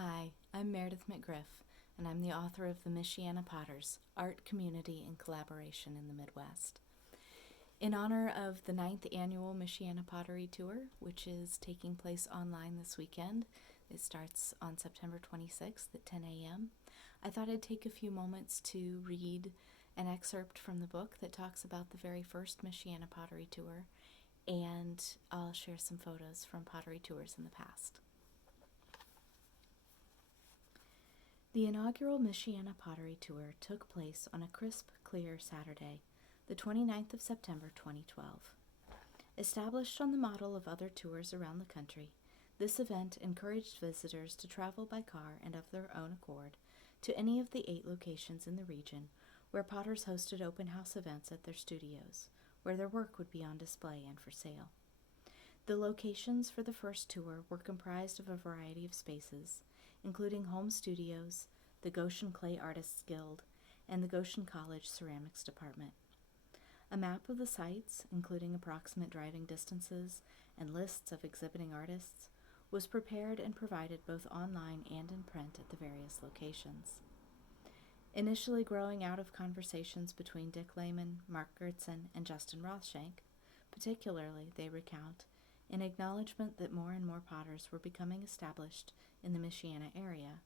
Hi, I'm Meredith McGriff, and I'm the author of the Michiana Potters, Art, Community, and Collaboration in the Midwest. In honor of the 9th annual Michiana Pottery Tour, which is taking place online this weekend, it starts on September 26th at 10 a.m., I thought I'd take a few moments to read an excerpt from the book that talks about the very first Michiana Pottery Tour, and I'll share some photos from pottery tours in the past. The inaugural Michiana Pottery Tour took place on a crisp, clear Saturday, the 29th of September 2012. Established on the model of other tours around the country, this event encouraged visitors to travel by car and of their own accord to any of the 8 locations in the region where potters hosted open house events at their studios, where their work would be on display and for sale. The locations for the first tour were comprised of a variety of spaces, including home studios, the Goshen Clay Artists Guild, and the Goshen College Ceramics Department. A map of the sites, including approximate driving distances and lists of exhibiting artists, was prepared and provided both online and in print at the various locations. Initially growing out of conversations between Dick Lehman, Mark Gertson, and Justin Rothshank, particularly, they recount, in acknowledgement that more and more potters were becoming established in the Michiana area,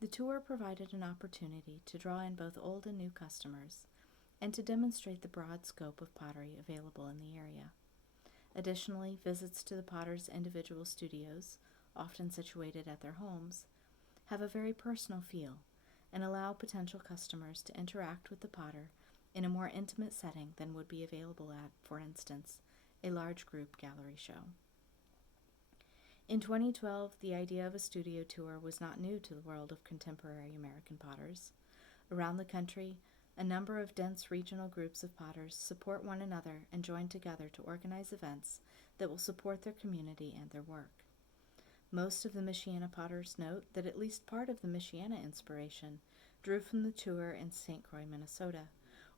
the tour provided an opportunity to draw in both old and new customers and to demonstrate the broad scope of pottery available in the area. Additionally, visits to the potters' individual studios, often situated at their homes, have a very personal feel and allow potential customers to interact with the potter in a more intimate setting than would be available at, for instance, a large group gallery show. In 2012, the idea of a studio tour was not new to the world of contemporary American potters. Around the country, a number of dense regional groups of potters support one another and join together to organize events that will support their community and their work. Most of the Michiana Potters note that at least part of the Michiana inspiration drew from the tour in St. Croix, Minnesota,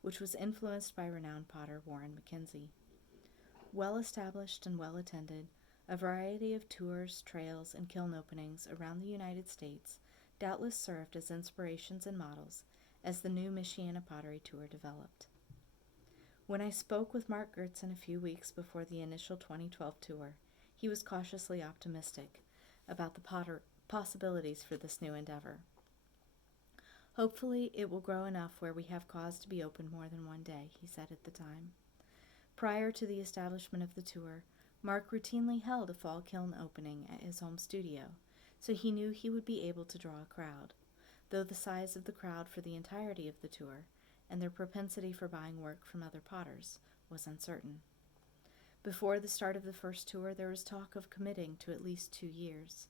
which was influenced by renowned potter Warren McKenzie. Well-established and well-attended, a variety of tours, trails, and kiln openings around the United States doubtless served as inspirations and models as the new Michiana Pottery Tour developed. When I spoke with Mark Gertson a few weeks before the initial 2012 tour, he was cautiously optimistic about the possibilities for this new endeavor. Hopefully, it will grow enough where we have cause to be open more than one day, he said at the time. Prior to the establishment of the tour, Mark routinely held a fall kiln opening at his home studio, so he knew he would be able to draw a crowd, though the size of the crowd for the entirety of the tour and their propensity for buying work from other potters was uncertain. Before the start of the first tour, there was talk of committing to at least 2 years,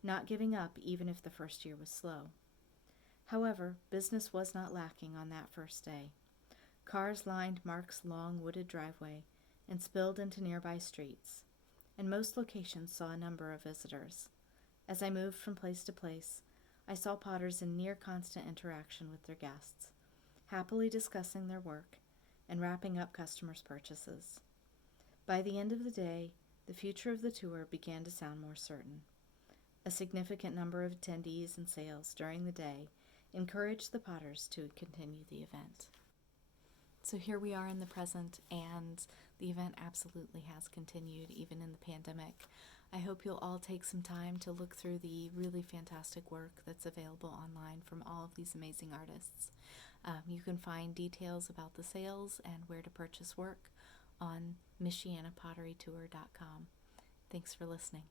not giving up even if the first year was slow. However, business was not lacking on that first day. Cars lined Mark's long wooded driveway and spilled into nearby streets, and most locations saw a number of visitors. As I moved from place to place, I saw potters in near constant interaction with their guests, happily discussing their work and wrapping up customers' purchases. By the end of the day, the future of the tour began to sound more certain. A significant number of attendees and sales during the day encouraged the potters to continue the event. So here we are in the present, and the event absolutely has continued even in the pandemic. I hope you'll all take some time to look through the really fantastic work that's available online from all of these amazing artists. You can find details about the sales and where to purchase work on MichianaPotteryTour.com. Thanks for listening.